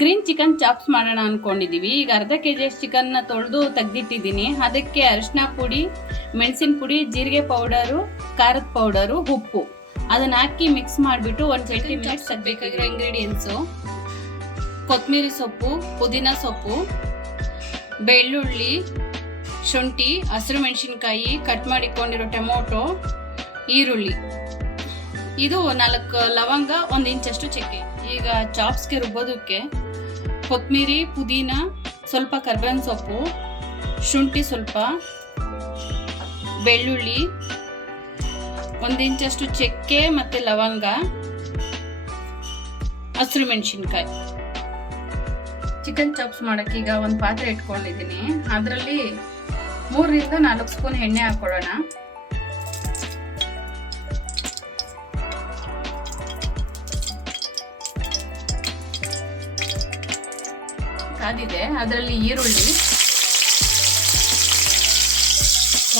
Green chicken chops ಮಾಡೋಣ ಅನ್ಕೊಂಡಿದೀವಿ. ಈಗ ಅರ್ಧ ಕೆಜಿ ಚಿಕನ್ನ ತೊಳೆದು ತೆಗ್ದಿಟ್ಟಿದ್ದೀನಿ. ಅದಕ್ಕೆ ಅರಿಶಿನ ಪುಡಿ, ಮೆಣಸಿನ ಪುಡಿ, ಜೀರಿಗೆ ಪೌಡರು, ಖಾರದ ಪೌಡರು, ಉಪ್ಪು ಅದನ್ನ ಹಾಕಿ ಮಿಕ್ಸ್ ಮಾಡಿಬಿಟ್ಟು 120 ಮಿನಿಟ್ಸ್ ಬೇಕಾಗಿರೋ ಇಂಗ್ರೀಡಿಯೆಂಟ್ಸು: ಕೊತ್ತಂಬರಿ ಸೊಪ್ಪು, ಪುದೀನ ಸೊಪ್ಪು, ಬೆಳ್ಳುಳ್ಳಿ, ಶುಂಠಿ, ಹಸಿರು ಮೆಣಸಿನ್ಕಾಯಿ, ಕಟ್ ಮಾಡಿಕೊಂಡಿರೋ ಟೊಮೊಟೊ, ಈರುಳ್ಳಿ, ಇದು 4 ಲವಂಗ, 1 ಇಂಚಷ್ಟು ಚಕ್ಕೆ. ಈಗ ಚಾಪ್ಸ್ಗೆ ರುಬ್ಬೋದಕ್ಕೆ ಕೊತ್ತಂಬರಿ, ಪುದೀನ, ಸ್ವಲ್ಪ ಕರ್ಬೇವಿನ ಸೊಪ್ಪು, ಶುಂಠಿ ಸ್ವಲ್ಪ, ಬೆಳ್ಳುಳ್ಳಿ, 1 ಇಂಚಷ್ಟು ಚಕ್ಕೆ ಮತ್ತು ಲವಂಗ, ಹಸಿರು ಮೆಣಸಿನ್ಕಾಯಿ. ಚಿಕನ್ ಚಾಪ್ಸ್ ಮಾಡೋಕ್ಕೆ ಈಗ ಒಂದು ಪಾತ್ರೆ ಇಟ್ಕೊಂಡಿದ್ದೀನಿ. ಅದರಲ್ಲಿ 3 ರಿಂದ 4 ಸ್ಪೂನ್ ಎಣ್ಣೆ ಹಾಕೊಳ್ಳೋಣ. ಕಾದಿದೆ. ಅದರಲ್ಲಿ ಈರುಳ್ಳಿ,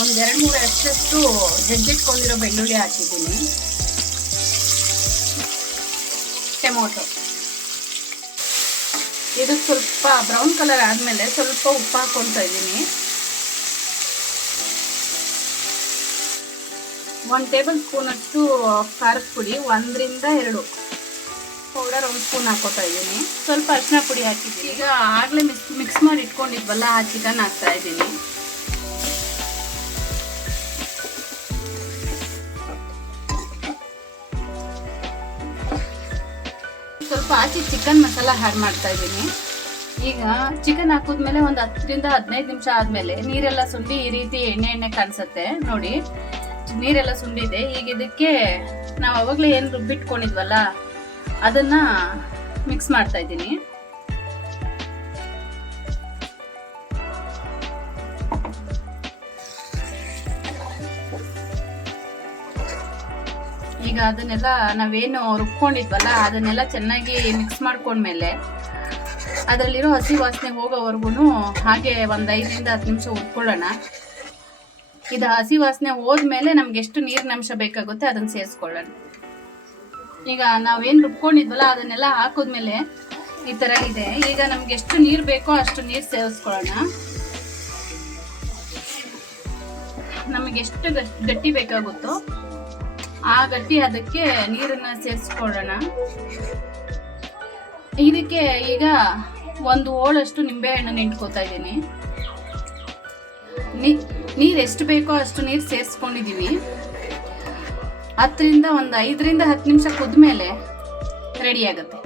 1-2-3 ಅಷ್ಟಷ್ಟು ಜಜ್ಜಿಟ್ಕೊಂಡಿರೋ ಬೆಳ್ಳುಳ್ಳಿ ಹಾಕಿದ್ದೀನಿ. ಟೊಮೊಟೊ ಇದು ಸ್ವಲ್ಪ ಬ್ರೌನ್ ಕಲರ್ ಆದಮೇಲೆ ಸ್ವಲ್ಪ ಉಪ್ಪು ಹಾಕ್ಕೊಳ್ತಾ ಇದ್ದೀನಿ. 1 ಟೇಬಲ್ ಸ್ಪೂನ್ ಅಷ್ಟು ಖಾರದ ಪುಡಿ, 1-2 ಪೌಡರ್ 1 ಸ್ಪೂನ್ ಹಾಕೋತಾ ಇದ್ದೀನಿ. ಸ್ವಲ್ಪ ಅರಿಶಿನ ಪುಡಿ ಹಾಕಿದ್ದೀನಿ. ಈಗ ಆಗಲೇ ಮಿಕ್ಸ್ ಮಾಡಿ ಇಟ್ಕೊಂಡಿದ್ವಲ್ಲ ಆ ಚಿಕನ್ ಹಾಕ್ತಾ ಇದ್ದೀನಿ. ಸ್ವಲ್ಪ ಹಾಕಿ ಚಿಕನ್ ಮಸಾಲ ಆ್ಯಡ್ ಮಾಡ್ತಾ ಇದ್ದೀನಿ. ಈಗ ಚಿಕನ್ ಹಾಕಿದ್ಮೇಲೆ ಒಂದು 10 ರಿಂದ 15 ನಿಮಿಷ ಆದಮೇಲೆ ನೀರೆಲ್ಲ ಸುಂಡಿ ಈ ರೀತಿ ಎಣ್ಣೆ ಕಾಣಿಸುತ್ತೆ ನೋಡಿ. ನೀರೆಲ್ಲ ಸುಂಡಿದೆ. ಈಗ ಇದಕ್ಕೆ ನಾವು ಅವಾಗಲೇ ಏನು ರುಬ್ಬಿಟ್ಕೊಂಡಿದ್ವಲ್ಲ ಅದನ್ನ ಮಿಕ್ಸ್ ಮಾಡ್ತಾ ಇದ್ದೀನಿ. ಈಗ ಅದನ್ನೆಲ್ಲ ನಾವೇನು ರುಬ್ಕೊಂಡಿದ್ವಲ್ಲ ಅದನ್ನೆಲ್ಲ ಚೆನ್ನಾಗಿ ಮಿಕ್ಸ್ ಮಾಡ್ಕೊಂಡ್ಮೇಲೆ ಅದರಲ್ಲಿರೋ ಹಸಿ ವಾಸನೆ ಹೋಗೋವರೆಗೂ ಹಾಗೆ ಒಂದು 5 ರಿಂದ 10 ನಿಮಿಷ ಉಟ್ಕೊಳ್ಳೋಣ. ಇದು ಹಸಿ ವಾಸನೆ ಹೋದ್ಮೇಲೆ ನಮ್ಗೆ ಎಷ್ಟು ನೀರಿನ ಅಂಶ ಬೇಕಾಗುತ್ತೆ ಅದನ್ನು ಸೇರಿಸ್ಕೊಳ್ಳೋಣ. ಈಗ ನಾವೇನು ರುಬ್ಕೊಂಡಿದ್ವಲ್ಲ ಅದನ್ನೆಲ್ಲ ಹಾಕಿದ್ಮೇಲೆ ಈ ಥರ ಇದೆ. ಈಗ ನಮ್ಗೆ ಎಷ್ಟು ನೀರು ಬೇಕೋ ಅಷ್ಟು ನೀರು ಸೇರಿಸ್ಕೊಳ್ಳೋಣ. ನಮಗೆ ಎಷ್ಟು ಗಟ್ಟಿ ಬೇಕಾಗುತ್ತೋ ಆ ಗಟ್ಟಿ ಅದಕ್ಕೆ ನೀರನ್ನು ಸೇರಿಸ್ಕೊಳ್ಳೋಣ. ಇದಕ್ಕೆ ಈಗ 1 ಹೋಳಷ್ಟು ನಿಂಬೆಹಣ್ಣನ್ನು ಇಟ್ಕೋತಾ ಇದ್ದೀನಿ. ನೀರು ಎಷ್ಟು ಬೇಕೋ ಅಷ್ಟು ನೀರು ಸೇರಿಸ್ಕೊಂಡಿದ್ದೀವಿ. 10 ರಿಂದ 5 ರಿಂದ 10 ನಿಮಿಷ ಕುದ್ಮೇಲೆ ರೆಡಿ ಆಗುತ್ತೆ.